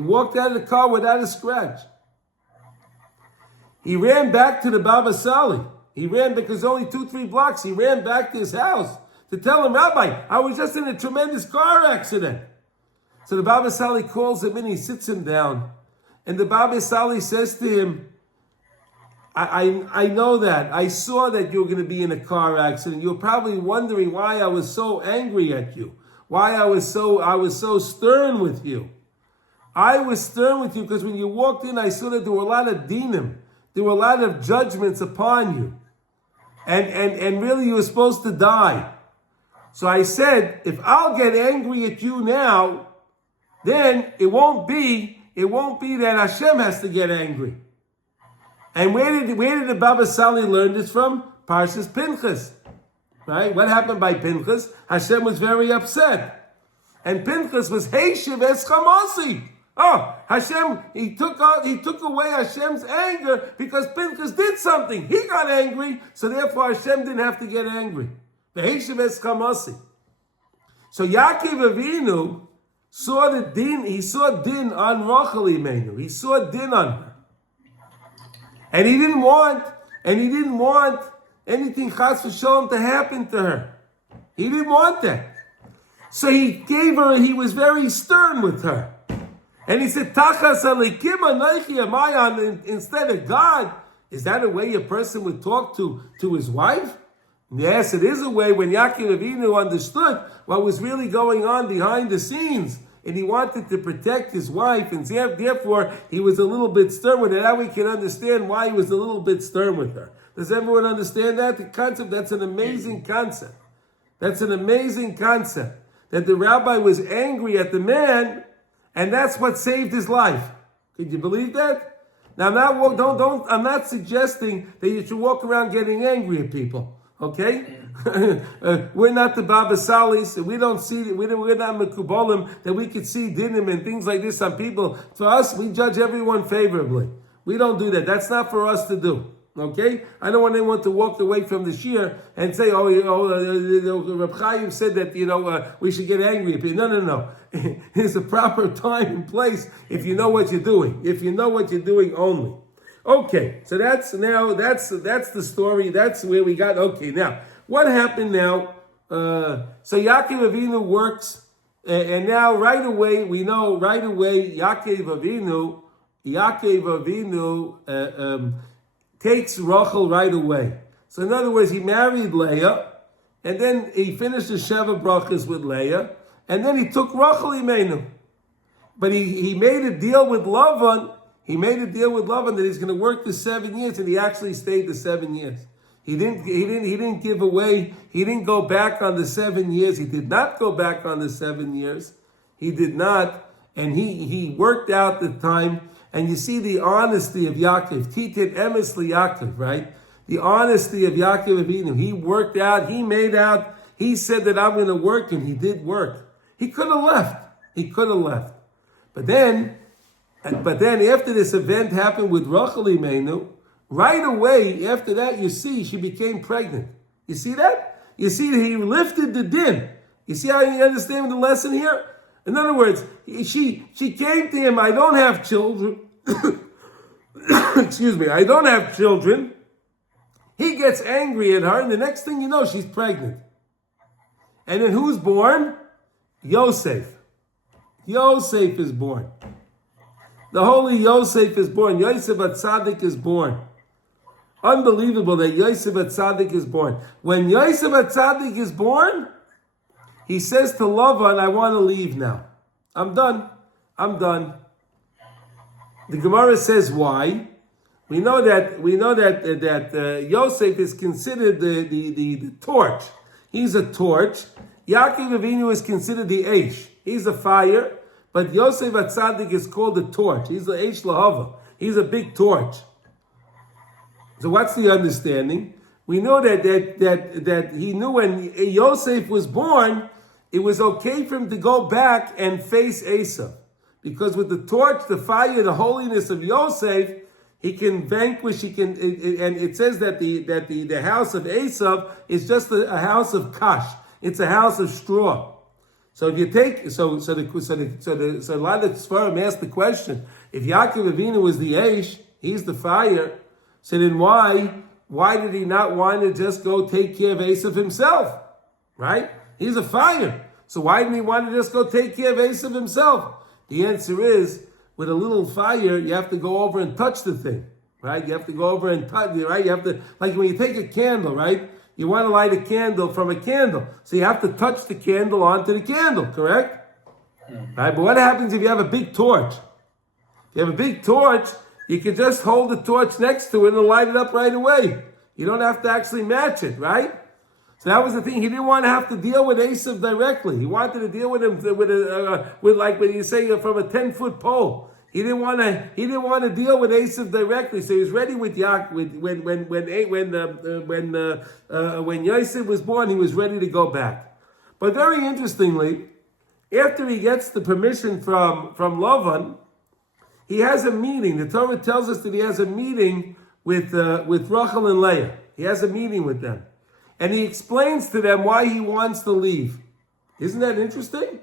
ran back to the Baba Sali. He ran because only 2-3 blocks. He ran back to his house to tell him, Rabbi, I was just in a tremendous car accident. So the Baba Sali calls him in, he sits him down. And the Baba Sali says to him, I know that. I saw that you were going to be in a car accident. You were probably wondering why I was so angry at you. Why I was so stern with you. I was stern with you because when you walked in, I saw that there were a lot of dinim. There were a lot of judgments upon you. And really you were supposed to die. So I said, if I'll get angry at you now, then it won't be that Hashem has to get angry. And where did the Baba Sali learn this from? Parshas Pinchas. Right? What happened by Pinchas? Hashem was very upset. And Pinchas was Heishiv Eschamasi. Oh, Hashem, he took away Hashem's anger because Pinchas did something. He got angry, so therefore Hashem didn't have to get angry. The Heishiv Eschamasi. So Yaakov Avinu saw the din, he saw din on Rachel Imenu. He saw din on her. And he didn't want anything chas v'sholom to happen to her. He didn't want that. So he was very stern with her. And he said, Tachas alikim anaychi amayan, instead of God. Is that a way a person would talk to his wife? Yes, it is a way. When Yaakov Avinu understood what was really going on behind the scenes, and he wanted to protect his wife, and therefore he was a little bit stern with her. Now we can understand why he was a little bit stern with her. Does everyone understand that? The concept, that's an amazing concept. That's an amazing concept. That the rabbi was angry at the man, and that's what saved his life. Could you believe that? Now I'm not suggesting that you should walk around getting angry at people. Okay? We're not the Baba Salis, and we're not Mekubalim, that we could see dinim and things like this on people. For us, we judge everyone favorably. We don't do that. That's not for us to do. Okay? I don't want anyone to walk away from the shir and say, Reb Chaim said that, we should get angry at people. No. There's a proper time and place if you know what you're doing. If you know what you're doing only. Okay, so that's the story. That's where we got. Okay, now what happened now? So Yaakov Avinu works, and now right away Yaakov Avinu takes Rachel right away. So in other words, he married Leah, and then he finished the Sheva brachas with Leah, and then he took Rachel Imenu. But he made a deal with Laban. He made a deal with Laban that he's going to work the 7 years, and he actually stayed the 7 years. He didn't give away. He didn't go back on the 7 years. He did not go back on the 7 years. He did not, and he worked out the time. And you see the honesty of Yaakov. Titit emes Yaakov, right? The honesty of Yaakov Avinu. He worked out. He made out He said that I'm going to work, and he did work. He could have left. He could have left. But then after this event happened with Rachel Imenu, right away after that, you see, she became pregnant. You see that? You see that he lifted the din. You see how you understand the lesson here? In other words, she came to him, I don't have children. Excuse me, I don't have children. He gets angry at her, and the next thing you know, she's pregnant. And then who's born? Yosef. Yosef is born. The holy Yosef is born. Yosef HaTzadik is born. Unbelievable that Yosef HaTzadik is born. When Yosef HaTzadik is born, he says to Laban, I want to leave now. I'm done. The Gemara says why. We know that Yosef is considered the torch. He's a torch. Yaakov Avinu is considered the Eish. He's a fire. But Yosef HaTzadik is called the torch. He's the Eish Lahava. He's a big torch. So what's the understanding? We know that he knew when Yosef was born, it was okay for him to go back and face Esau. Because with the torch, the fire, the holiness of Yosef, he can vanquish, and it says that the house of Esau is just a house of kash. It's a house of straw. So if you take, so a lot of Sfarim ask the question, if Yaakov Avinu was the Eish, he's the fire, so then why did he not want to just go take care of Esau himself? Right? He's a fire. So why didn't he want to just go take care of Esau himself? The answer is, with a little fire, you have to go over and touch the thing, right? You have to go over and touch it, right? You have to, like when you take a candle, right? You want to light a candle from a candle. So you have to touch the candle onto the candle, correct? Right? But what happens if you have a big torch? If you have a big torch, you can just hold the torch next to it and light it up right away. You don't have to actually match it, right? So that was the thing. He didn't want to have to deal with Esau directly. He wanted to deal with him with like when you say from a 10-foot pole. He didn't want to deal with Esau directly. So he was ready with Yaakov. When Yosef was born, he was ready to go back. But very interestingly, after he gets the permission from Laban, he has a meeting. The Torah tells us that he has a meeting with Rachel and Leah. He has a meeting with them. And he explains to them why he wants to leave. Isn't that interesting?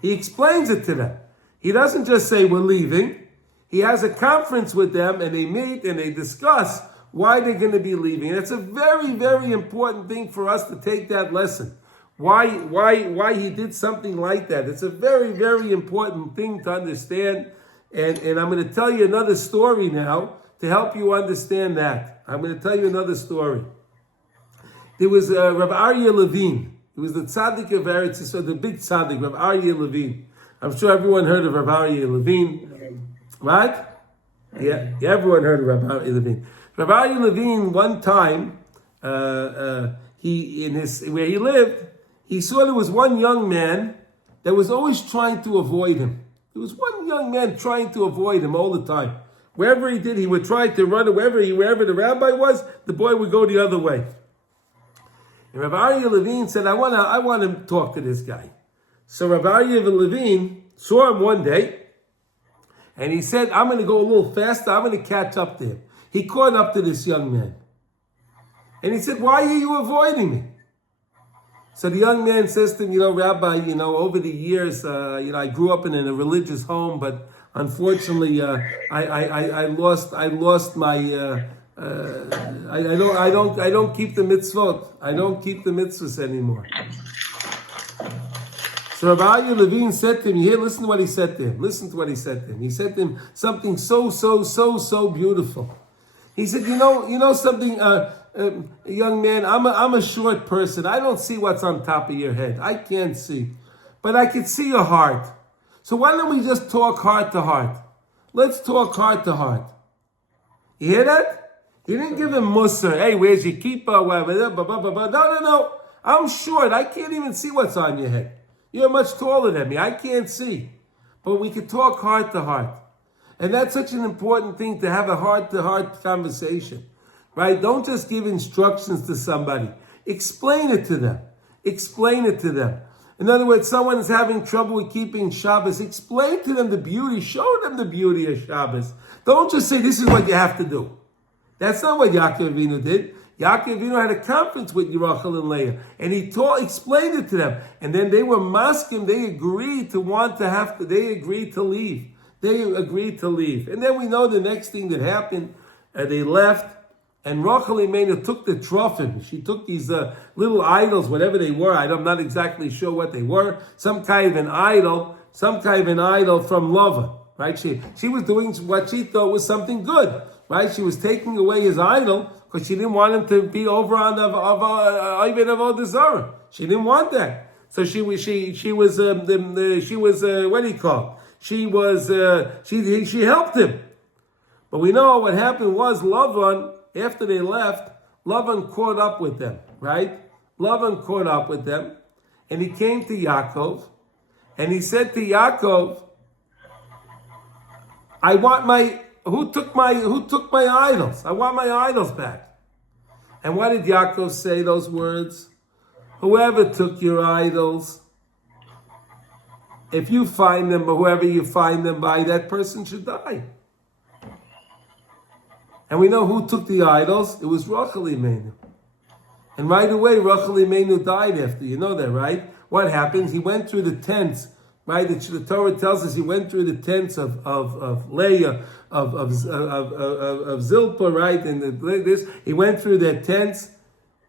He explains it to them. He doesn't just say, we're leaving. He has a conference with them, and they meet and they discuss why they're going to be leaving. And it's a very, very important thing for us to take that lesson. Why he did something like that. It's a very, very important thing to understand. And I'm going to tell you another story now to help you understand that. I'm going to tell you another story. There was Rav Aryeh Levine. He was the tzaddik of Eretz Yisrael, the big tzaddik, Rav Aryeh Levine. I'm sure everyone heard of Rav Aryeh Levine. Right? Yeah, everyone heard of Rav Aryeh Levine. Rav Aryeh Levine, one time, where he lived, he saw there was one young man that was always trying to avoid him. There was one young man trying to avoid him all the time. Wherever he did, he would try to run, wherever the rabbi was, the boy would go the other way. And Rav Aryeh Levine said, I want to talk to this guy. So Rav Aryeh Levine saw him one day, and he said, I'm going to go a little faster. I'm going to catch up to him. He caught up to this young man. And he said, why are you avoiding me? So the young man says to him, Rabbi, over the years, I grew up in a religious home, but unfortunately, I lost my... I don't keep the mitzvot. I don't keep the mitzvahs anymore. So Rabbi Aryeh Levine said to him, listen to what he said to him. Listen to what he said to him. He said to him something so beautiful. He said, you know something, young man, I'm a short person. I don't see what's on top of your head. I can't see. But I can see your heart. So why don't we just talk heart to heart? Let's talk heart to heart. You hear that? He didn't give him Musar. Hey, where's your kippah? No. I'm short. I can't even see what's on your head. You're much taller than me. I can't see. But we can talk heart to heart. And that's such an important thing, to have a heart-to-heart conversation. Right? Don't just give instructions to somebody. Explain it to them. explain it to them. In other words, someone is having trouble with keeping Shabbos. Explain to them the beauty. Show them the beauty of Shabbos. Don't just say, this is what you have to do. That's not what Yaakov Avinu did. Yaakov Avinu had a conference with Rachel and Leah, and he explained it to them. And then they were masking. They agreed they agreed to leave. They agreed to leave. And then we know the next thing that happened. They left. And Rachel Imenu took the trophim. She took these little idols, whatever they were. I'm not exactly sure what they were. Some kind of an idol from Laban, right? She was doing what she thought was something good, right? She was taking away his idol because she didn't want him to be over on the Oived Avodah Zarah. She didn't want that. So she was what do you call? She helped him. But we know what happened was Laban. After they left, Laban caught up with them, right? Laban caught up with them, and he came to Yaakov, and he said to Yaakov, who took my idols? I want my idols back. And what did Yaakov say, those words? Whoever took your idols, if you find them, or whoever you find them by, that person should die. And we know who took the idols. It was Rachel Imenu. And right away, Rachel Imenu died after. You know that, right? What happened? He went through the tents, right? The Torah tells us he went through the tents of Leah, of Zilpah, right? And he went through their tents.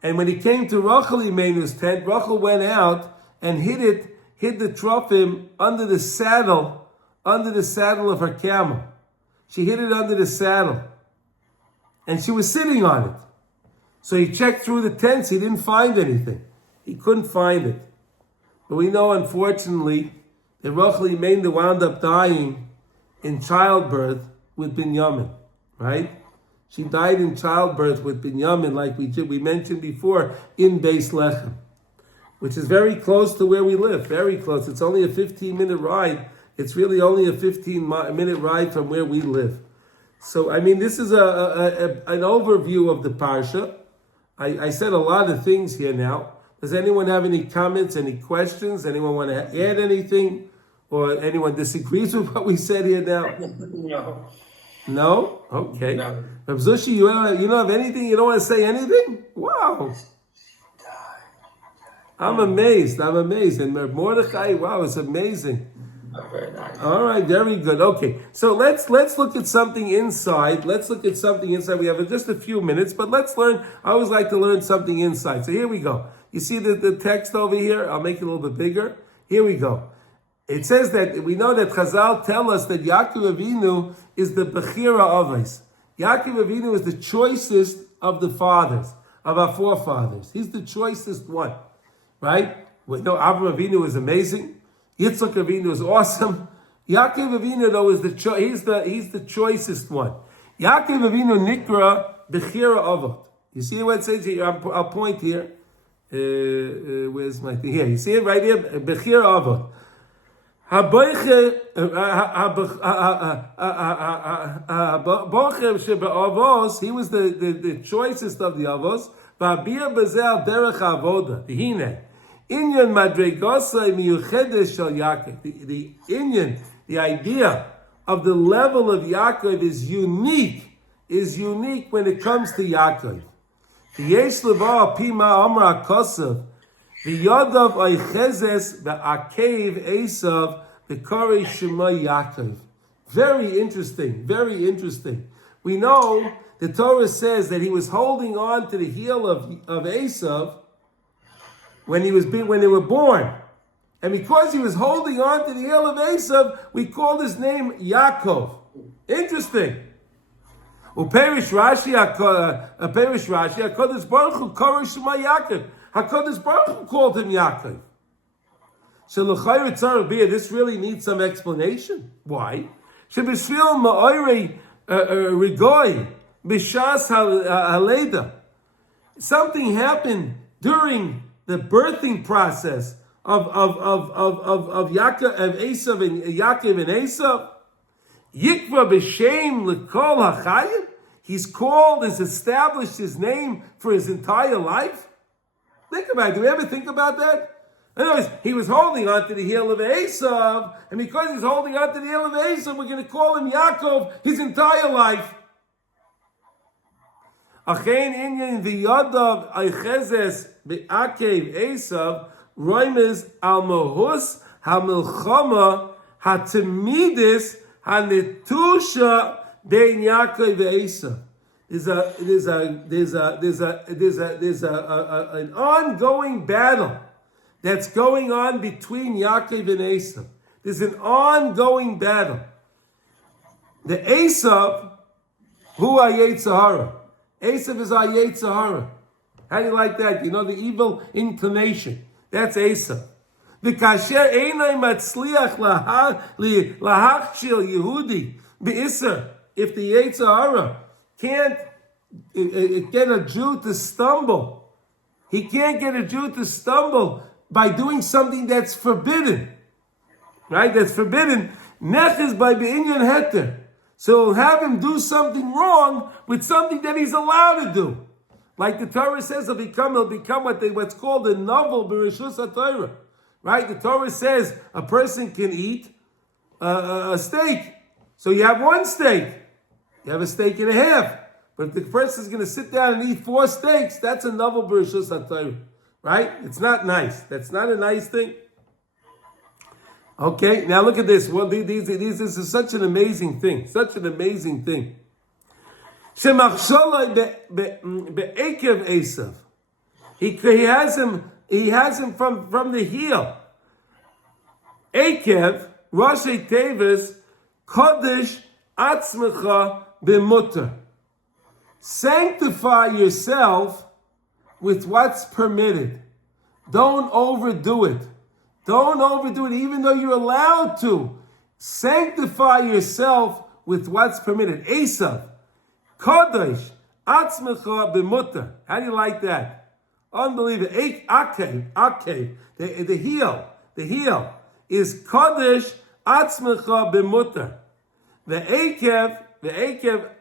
And when he came to Rachel Imenu's tent, Rachel went out and hid the trophim under the saddle of her camel. She hid it under the saddle. And she was sitting on it. So he checked through the tents. He didn't find anything. He couldn't find it. But we know, unfortunately, that Rachel Imenu wound up dying in childbirth with Binyamin, right? She died in childbirth with Binyamin, like we mentioned before, in Beis Lechem, which is very close to where we live, very close. It's only a 15-minute ride. It's really only a 15-minute ride from where we live. So, I mean, this is an overview of the Parsha. I said a lot of things here now. Does anyone have any comments, any questions? Anyone want to add anything? Or anyone disagrees with what we said here now? No. No? Okay. No. Rav Zushi, you don't have anything? You don't want to say anything? Wow. I'm amazed. And Mordechai, wow, it's amazing. Very nice. All right, very good. Okay, so let's look at something inside. We have just a few minutes, but let's learn. I always like to learn something inside. So here we go. You see the text over here? I'll make it a little bit bigger. Here we go. It says that we know that Chazal tell us that Yaakov Avinu is the Bechira Avos. Yaakov Avinu is the choicest of the fathers, of our forefathers. He's the choicest one, right? We know Avraham Avinu is amazing. Yitzchak Avinu is awesome. Yaakov Avinu, though, is he's the choicest one. Yaakov Avinu nikra bechira avot. You see what it says here? I'll point here. Where's my thing? Here. You see it right here? Bechira avot. He was the choicest of the avos. V'abir bezel derech avoda. Hine. Inyan madregosai miyuchedes shel Yaakov. The Inyan, the idea of the level of Yaakov is unique when it comes to Yaakov. Yesh leva pima amra kosav v'yadav oichezes v'akev Esau v'korei shema Yaakov. Very interesting. We know the Torah says that he was holding on to the heel of Esau when they were born. And because he was holding on to the heel of Esau, we called his name Yaakov. Interesting. Uperish Rashi, HaKadosh Baruch Hu Korei Shema Yaakov. HaKadosh Baruch Hu called him Yaakov. So l'chayr tzarich b'yah, this really needs some explanation. Why? Shebishvil ma'orei rigoi b'shas haleda. Something happened during the birthing process of Yaakov, of Esau and Yaakov and Esau. Yikva b'shem l'kol hachayim. He's called, has established his name for his entire life. Think about it. Do we ever think about that? In other words, he was holding on to the heel of Esau, and because he's holding on to the heel of Esau, we're going to call him Yaakov his entire life. Achein inyan v'yadav aichezes be'akev Esau roimes al mohus hamilchama hatemidis hanetusha bein Yaakov ve'Esau. There's an ongoing battle that's going on between Yaakov and Esau. There's an ongoing battle. The Esau, who are Yetzirah? Esau is our Yetzirah. How do you like that? You know, the evil inclination. That's Esau. The kasher einay matzliach lahachshil Yehudi be'isser. If the Yetzirah can't get a Jew to stumble, he can't get a Jew to stumble by doing something that's forbidden, right? That's forbidden. Neches by be'inyan heter. So he'll have him do something wrong with something that he's allowed to do. Like the Torah says, he'll become what's called a novel b'rishus HaTorah, right? The Torah says a person can eat a steak. So you have one steak. You have a steak and a half. But if the person is going to sit down and eat 4 steaks, that's a novel b'rishus HaTorah. Right? It's not nice. That's not a nice thing. Okay, now look at this. Well, this is such an amazing thing. Such an amazing thing. Shemachsholai be'ekev Esav. He has him from the heel. Ekev, Rashi Tevis, Kodesh Atzmecha B'mutter. Sanctify yourself with what's permitted. Don't overdo it. Don't overdo it, even though you're allowed to. Sanctify yourself with what's permitted. Esav, Kodesh, Atzmecha b'mutter. How do you like that? Unbelievable. Akev, the heel is Kodesh, Atzmecha b'mutter. The Akev,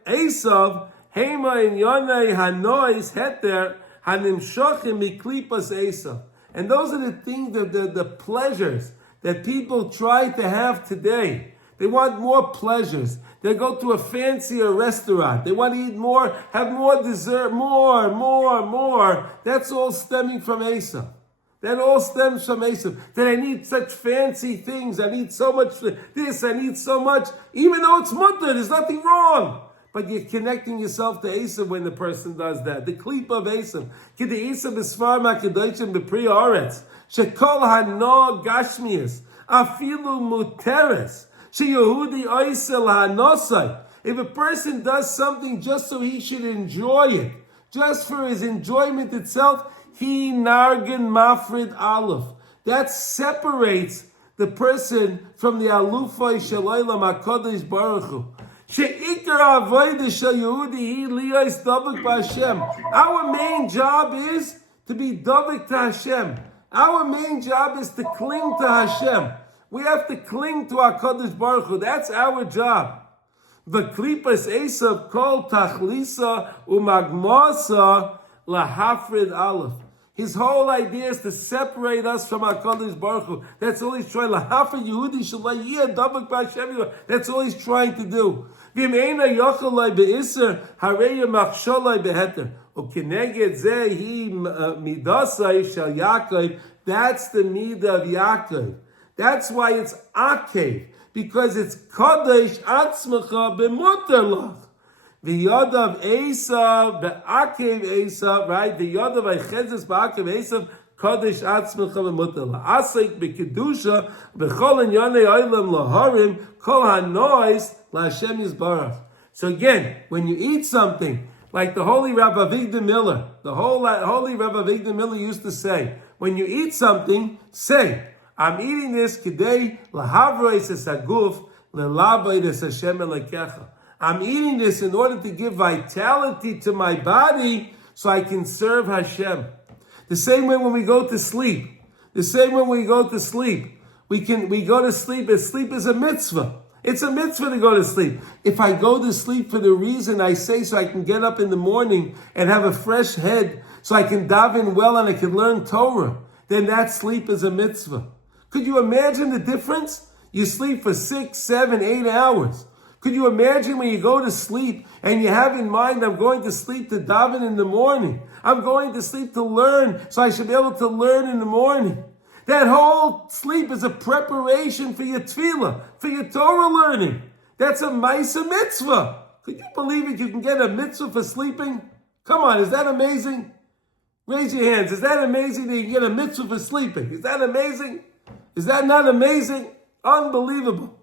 Esav, Hema in Yonei Hanois Heter. And those are the things, the pleasures that people try to have today. They want more pleasures. They go to a fancier restaurant. They want to eat more, have more dessert, more. That's all stemming from Esau. That all stems from Esau. That I need such fancy things. I need so much this. I need so much. Even though it's mutter, there's nothing wrong. But you're connecting yourself to Esau when the person does that. The clip of Esau. Ki the Esau b'sfar ma'kedoshim b'pri haaretz. Shekol hano gashmias. Afilu muteres. Sheyehudi oisel hanosai. If a person does something just so he should enjoy it, just for his enjoyment itself, he nargen mafrid aleph. That separates the person from the alufay shalaylam HaKadosh Baruch Hu. Our main job is to be davik to Hashem. Our main job is to cling to Hashem. We have to cling to our Kadosh Baruch Hu. That's our job. V'klipas Esav kol tachlisa umagmasa lahafrid aleph. His whole idea is to separate us from our Kadosh Baruch Hu. That's all he's trying. Lahafrid Yehudi shalayiyah davik b'Hashem. That's all he's trying to do. That's the midah of Yaakov. That's why it's Akev, because it's Kodesh Atzmecha b'mutter lach. The yod of Esau, be'akev Esau, right? The yod of Eichezes be'akev Esau, Kodesh Atzmecha b'mutter lach. Asik b'kedusha b'chol inyanei olam laharim kol hanois la'Hashem yisbarach. So again, when you eat something, like the holy Rabbi Avigdor Miller, the holy Rabbi Avigdor Miller used to say, when you eat something, say, I'm eating this kedei lahavrois es haguf lelabayit es Hashem elekecha. I'm eating this in order to give vitality to my body so I can serve Hashem. The same way when we go to sleep. We go to sleep. We go to sleep, and sleep is a mitzvah. It's a mitzvah to go to sleep. If I go to sleep for the reason I say so I can get up in the morning and have a fresh head, so I can daven well and I can learn Torah, then that sleep is a mitzvah. Could you imagine the difference? You sleep for 6, 7, 8 hours. Could you imagine when you go to sleep and you have in mind, I'm going to sleep to daven in the morning. I'm going to sleep to learn, so I should be able to learn in the morning. That whole sleep is a preparation for your tefillah, for your Torah learning. That's a ma'aseh mitzvah. Could you believe it? You can get a mitzvah for sleeping? Come on, is that amazing? Raise your hands. Is that amazing that you can get a mitzvah for sleeping? Is that amazing? Is that not amazing? Unbelievable.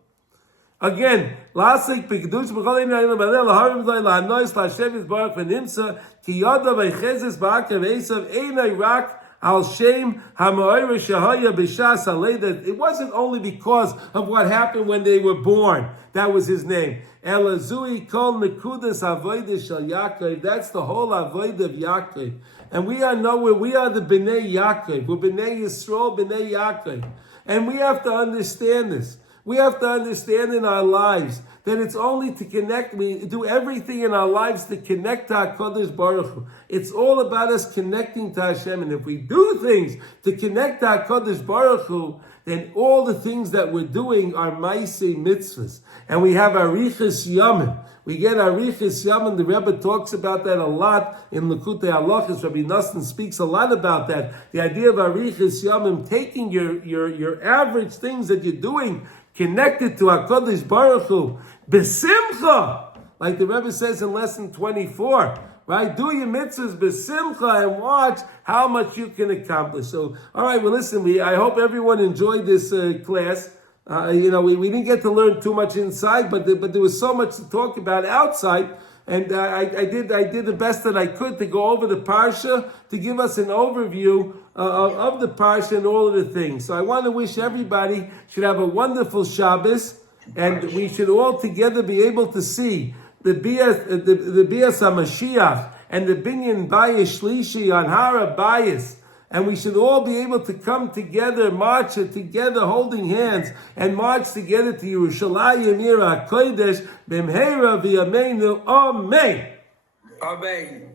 Again, lasik b'kedush b'chol einayim b'alel laharim zay lahanois l'Hashem yisbarach v'nimsa ki yoda v'chezes b'akav Esav einay rak al shem ha'ma'orah shehaya b'shas haleda. It wasn't only because of what happened when they were born. That was his name. Elazui kol nekudas avodah shel Yaakov. That's the whole avodah of Yaakov. And we are nowhere. We are the Bnei Yaakov. We're Bnei Yisrael, Bnei Yaakov. And we have to understand this. We have to understand in our lives that it's only to connect. We do everything in our lives to connect to HaKadosh Baruch Hu. It's all about us connecting to Hashem. And if we do things to connect to HaKadosh Baruch Hu, then all the things that we're doing are ma'aseh mitzvahs. And we have arichas yamim. We get arichas yamim. The Rebbe talks about that a lot in Likutei Halachos. Rabbi Nassan speaks a lot about that. The idea of arichas yamim, taking your average things that you're doing, connected to HaKadosh Baruch Hu, besimcha, like the Rebbe says in lesson 24, right? Do your mitzvahs besimcha and watch how much you can accomplish. So, all right, well, listen, I hope everyone enjoyed this class. We didn't get to learn too much inside, but there was so much to talk about outside. And I did the best that I could to go over the Parsha, to give us an overview of the Parsha and all of the things. So I want to wish everybody should have a wonderful Shabbos, and we should all together be able to see the Bias HaMashiach and the Binyan Bayis Shlishi on Har HaBayis. And we should all be able to come together, march together, holding hands, and march together to Yerushalayim Yira HaKodesh, B'mheira V'yameinu. Amen. Amen.